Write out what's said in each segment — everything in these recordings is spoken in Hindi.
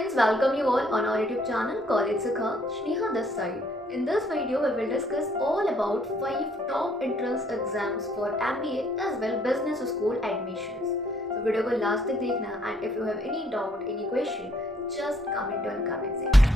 friends, welcome you all on our YouTube channel College Sikha, Shneha this side. In this video, we will discuss all about 5 top entrance exams for MBA as well business school admissions. So video को last तक देखना and if you have any doubt, any question, just comment on comment section.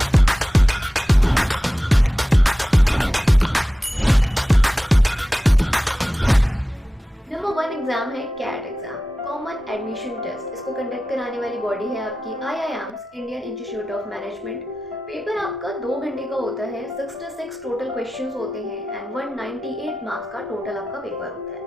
Number 1 exam है CAT exam, common admission test. इसको कंडक्ट कराने वाली बॉडी है आपकी IIMs, Indian institute of management. Paper आपका 2 घंटे का होता है, 66 टोटल क्वेश्चंस होते हैं एंड 198 मार्क्स का टोटल आपका पेपर होता है।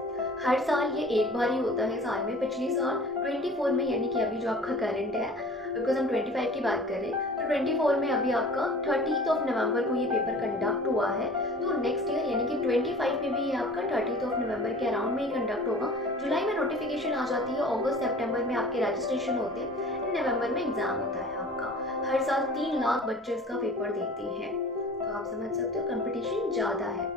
हर साल ये एक बार ही होता है साल में। पिछली साल 24 में, यानी कि अभी जो आपका करंट है, बिकॉज हम 25 की बात करें तो 24 में अभी आपका 30 नवंबर को ये पेपर कंडक्ट हुआ है। तो नेक्स्ट ईयर यानी कि 25 में भी ये आपका 30 नवंबर के अराउंड में ही कंडक्ट होगा। जुलाई में नोटिफिकेशन आ जाती है, अगस्त सितंबर में आपके रजिस्ट्रेशन होते हैं, नवंबर में एग्जाम होता है आपका। हर साल 3 लाख बच्चे इसका पेपर देते हैं, तो आप समझ सकते हो कंपटीशन ज़्यादा है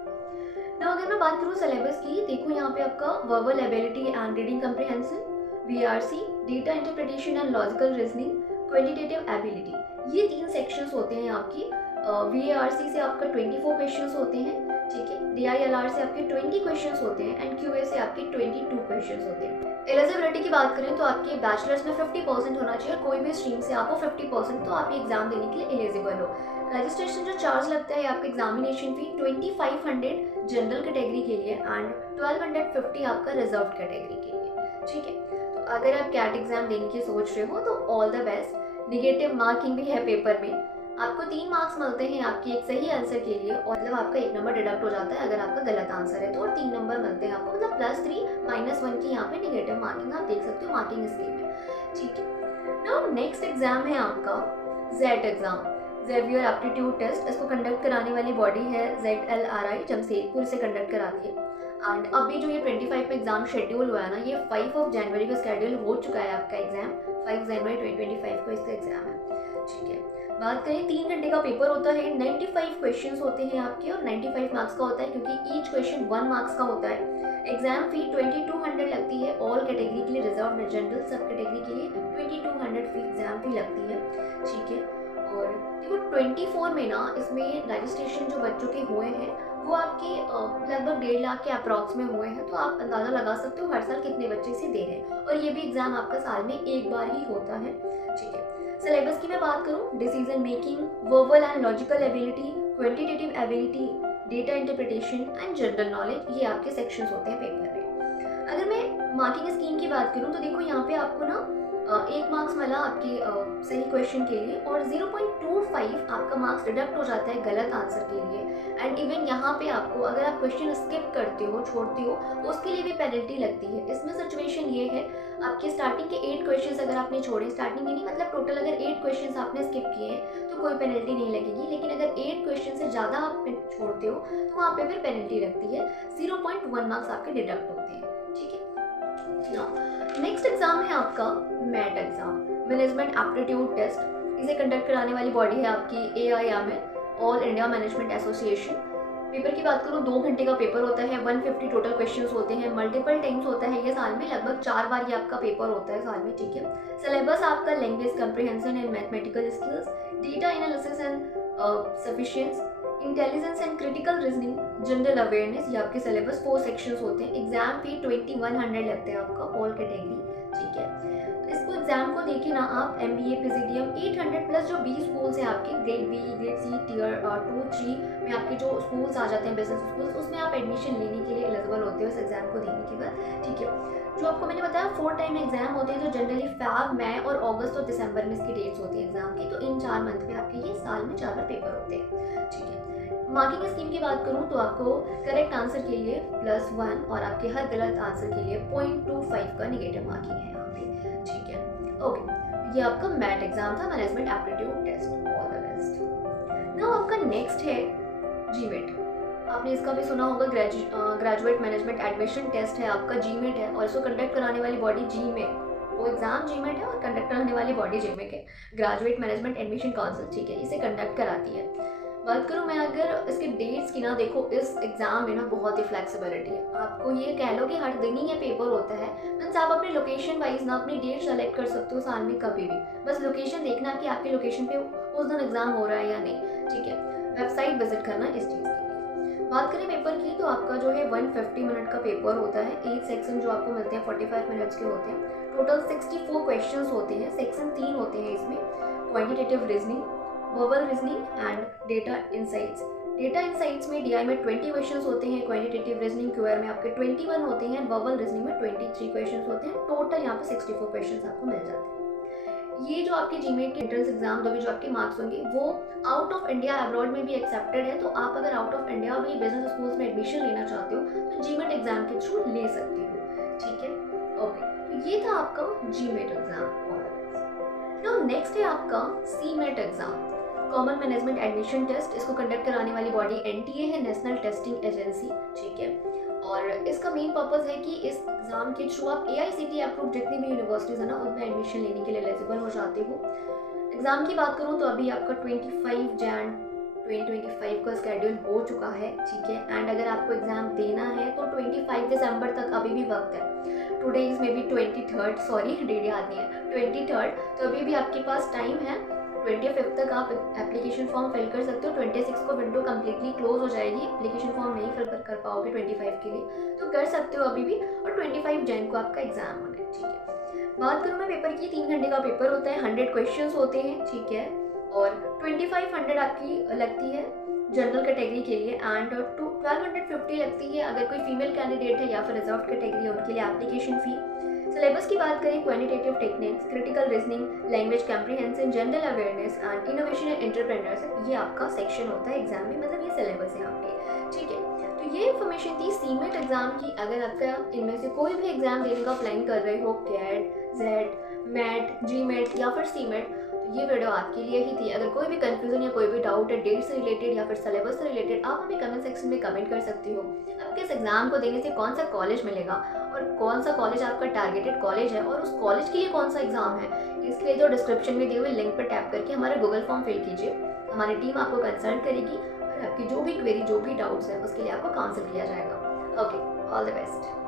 ना। अगर मैं बात करूँ सिलेबस की, देखो यहाँ पे आपका verbal ability and reading comprehension, VRC, data interpretation and logical reasoning, quantitative ability, ये 3 सेक्शंस होते हैं आपकी। VRC से आपका 24 क्वेश्चंस होते हैं, ठीक है। DILR से आपके 20 क्वेश्चंस होते हैं एंड QA से आपके 22 क्वेश्चंस होते हैं। एलिजिबिलिटी की बात करें तो आपके बैचलर्स में 50% होना चाहिए, कोई भी स्ट्रीम से आपको 50%, तो आप ये एग्जाम देने के लिए एलिजिबल हो। रजिस्ट्रेशन जो चार्ज लगता है आपका एग्जामिनेशन फी 2500 जनरल कैटेगरी के लिए एंड 1250 आपका रिजर्व कैटेगरी के लिए, ठीक है। तो अगर आप कैट एग्जाम देने की सोच रहे हो तो all the best. Negative marking भी है पेपर में, आपको 3 मार्क्स मिलते हैं आपके एक सही आंसर के लिए, और मतलब आपका 1 नंबर डिडक्ट हो जाता है अगर आपका गलत आंसर है तो, और 3 नंबर मिलते हैं आपको, मतलब +3 -1 की यहाँ पे निगेटिव मार्किंग आप देख सकते हो मार्किंग स्कीम में, ठीक है। नाउ नेक्स्ट एग्जाम है आपका XAT exam, Xavier aptitude test. इसको कंडक्ट कराने वाली बॉडी है ZLRI, जमशेदपुर से कंडक्ट कराती है। एंड अभी जो ये 25 में एग्जाम शेड्यूल हुआ है ना, ये 5 जनवरी को शेड्यूल हो चुका है आपका एग्जाम। 5 जनवरी 2025 को इसका एग्जाम है, ठीक है। बात करें 3 घंटे का पेपर होता है, 95 क्वेश्चंस होते हैं आपके और 95 मार्क्स का होता है, क्योंकि ईच क्वेश्चन 1 मार्क्स का होता है। एग्जाम फी 2200 लगती है ऑल कैटेगरी के लिए, रिजर्व जनरल सब कैटेगरी के लिए 2200 फी एग्जाम फी लगती है, ठीक है। और देखो 24 में ना, इसमें रजिस्ट्रेशन जो बच्चों के हुए हैं वो आपके लगभग 1.5 लाख के अप्रॉक्स में हुए हैं, तो आप अंदाज़ा लगा सकते हो हर साल कितने बच्चे इसे दे रहे हैं। और ये भी एग्जाम आपका साल में एक बार ही होता है, ठीक है। सिलेबस की मैं बात करूँ, decision making, verbal and logical ability, quantitative ability, data interpretation and general knowledge, ये आपके सेक्शंस होते हैं पेपर में। अगर मैं मार्किंग स्कीम की बात करूँ तो देखो यहाँ पे आपको ना 1 मार्क्स मिला आपके सही क्वेश्चन के लिए, और 0.25 आपका मार्क्स डिडक्ट हो जाता है गलत आंसर के लिए। एंड इवन यहाँ पे आपको अगर आप क्वेश्चन स्किप करते हो, छोड़ते हो, उसके लिए भी पेनल्टी लगती है। इसमें सिचुएशन ये है, आपके स्टार्टिंग के 8 क्वेश्चंस अगर आपने छोड़े, स्टार्टिंग के नहीं मतलब टोटल अगर 8 क्वेश्चंस आपने स्किप किए हैं तो कोई पेनल्टी नहीं लगेगी, लेकिन अगर 8 क्वेश्चन से ज़्यादा आप छोड़ते हो तो वहाँ पे फिर पेनल्टी लगती है। 0.1 मार्क्स आपके डिडक्ट होते हैं, ठीक है। नेक्स्ट एग्जाम है आपका MAT exam, management aptitude test. इसे कंडक्ट कराने वाली बॉडी है आपकी AIMA, all India management association. Paper की बात करूँ 2 घंटे का पेपर होता है, 150 टोटल क्वेश्चंस होते हैं, मल्टीपल टाइम्स होता है ये साल में, लगभग 4 बार ये आपका पेपर होता है साल में, ठीक है। सिलेबस आपका language comprehension and mathematical skills, data analysis and sufficiency, intelligence and critical reasoning, general awareness, ये आपके सिलेबस 4 सेक्शंस होते हैं। एग्जाम फी 2100 लगते हैं आपका ऑल कैटेगरी, ठीक है। तो इसको एग्जाम को देखिए ना आप, MBA PGDM 800 प्लस जो 20 स्कूल्स हैं आपके, grade B, grade C, tier 2, 3 में आपके जो स्कूल्स आ जाते हैं बिजनेस स्कूल्स, उसमें आप एडमिशन लेने के लिए एलिजिबल होते हो इस एग्जाम को देने के बाद, ठीक है। जो आपको मैंने बताया 4 टाइम एग्जाम होते हैं, तो जनरली फेब, मई और अगस्त और दिसंबर में इसकी डेट्स होती है एग्जाम की, तो इन 4 मंथ में आपके ये साल में 4 बार पेपर होते हैं, ठीक है। मार्किंग स्कीम की बात करूं तो आपको करेक्ट आंसर के लिए +1 और आपके हर गलत आंसर के लिए 0.25 का निगेटिव मार्किंग है यहाँ पे, ठीक है। ओके, ये आपका मैट एग्जाम था, management aptitude test. All the best. Now आपका नेक्स्ट है GMAT। आपने इसका भी सुना होगा, ग्रेजुएट मैनेजमेंट एडमिशन टेस्ट है आपका, GMAT है, और इसको कंडक्ट कराने वाली बॉडी GMAT, वो एग्जाम GMAT है और कंडक्ट कराने वाली बॉडी GMAT है, ग्रेजुएट मैनेजमेंट एडमिशन काउंसिल, ठीक है, इसे कंडक्ट कराती है। बात करूँ मैं अगर इसके डेट्स की ना, देखो इस एग्ज़ाम में ना बहुत ही फ्लेक्सिबिलिटी है। आपको ये कह लो कि हर दिन ही ये पेपर होता है। मीन्स आप अपने लोकेशन वाइज ना अपनी डेट सेलेक्ट कर सकते हो साल में कभी भी। बस लोकेशन देखना कि आपकी लोकेशन पे उस दिन एग्ज़ाम हो रहा है या नहीं, ठीक है। वेबसाइट विजिट करना इस चीज़ के लिए। बात करें पेपर की, तो आपका जो है 150 मिनट का पेपर होता है। 8 सेक्शन जो आपको मिलते हैं 45 मिनट्स के होते हैं। टोटल 64 क्वेश्चंस होते हैं। सेक्शन 3 होते हैं इसमें, quantitative reasoning, verbal reasoning and data insights. Data insights में डीआई में 20 क्वेश्चंस होते हैं, क्वांटिटेटिव रीजनिंग क्यूआर में आपके 21 होते हैं, वर्बल रीजनिंग में 23 क्वेश्चंस होते हैं। टोटल यहाँ पे 64 क्वेश्चंस आपको मिल जाते हैं। ये जो आपके जीमेट के एंट्रेंस एग्जाम जो भी जो आपके मार्क्स होंगे वो आउट ऑफ इंडिया अब्रॉड में भी एक्सेप्टेड है। तो आप अगर आउट ऑफ इंडिया भी बिजनेस स्कूल्स में एडमिशन लेना चाहते हो तो जीमेट एग्जाम के थ्रू ले सकते हो, ठीक है। ओके, तो ये था आपका जीमेट एग्जाम। नाउ नेक्स्ट है आपका CMAT exam, common management admission test. इसको कंडक्ट कराने वाली बॉडी एनटीए है, नेशनल टेस्टिंग एजेंसी, ठीक है। और इसका मेन पर्पस है कि इस एग्जाम के थ्रू आप एआईसीटीई अप्रूव जितनी भी यूनिवर्सिटीज़ है ना उनमें एडमिशन लेने के लिए एलिजिबल हो जाते हो। एग्ज़ाम की बात करूँ तो अभी आपका 25 जैन 2025 का स्केड्यूल हो चुका है, ठीक है। एंड अगर आपको एग्ज़ाम देना है तो 25 दिसंबर तक अभी भी वक्त है। Today is maybe 23rd, sorry date याद नहीं है, 23rd, तो अभी भी आपके पास टाइम है। 25 तक आप एप्लीकेशन फॉर्म फिल कर सकते हो। 26 को विंडो कम्प्लीटली क्लोज हो जाएगी, एप्लीकेशन फॉर्म नहीं फिल कर पाओगे 25 के लिए, तो कर सकते हो अभी भी। और 25 जैन को आपका एग्जाम होना है, ठीक है। बात करूँ मैं पेपर की, 3 घंटे का पेपर होता है, 100 क्वेश्चंस होते हैं, ठीक है। और 2500 आपकी लगती है जनरल कैटेगरी के लिए एंड 1250 लगती है अगर कोई फीमेल कैंडिडेट है या फिर रिजर्व कैटेगरी है उनके लिए एप्लीकेशन फ़ी। सिलेबस की बात करें, quantitative techniques, critical reasoning, language comprehension, general awareness and innovation and entrepreneurship, ये आपका सेक्शन होता है एग्जाम में, मतलब ये सिलेबस है आपके, ठीक है। तो ये इन्फॉर्मेशन थी सीमेट एग्जाम की। अगर आपका इनमें से कोई भी एग्जाम देने का प्लान कर रहे हो, कैट, जेड, मैट, जीमेट या फिर सीमेट, ये वीडियो आपके लिए ही थी। अगर कोई भी कंफ्यूजन या कोई भी डाउट है डेट से रिलेटेड या फिर सिलेबस से रिलेटेड, आप हमें कमेंट सेक्शन में कमेंट कर सकती हो। आपके इस एग्जाम को देने से कौन सा कॉलेज मिलेगा और कौन सा कॉलेज आपका टारगेटेड कॉलेज है और उस कॉलेज के लिए कौन सा एग्जाम है, इसके लिए तो डिस्क्रिप्शन में दिए हुए लिंक पर टैप करके हमारा गूगल फॉर्म फिल कीजिए। हमारी टीम आपको कंसल्ट करेगी और आपकी जो भी क्वेरी, जो भी डाउट्स है उसके लिए आपको काउंसिल किया जाएगा। Okay, all the best.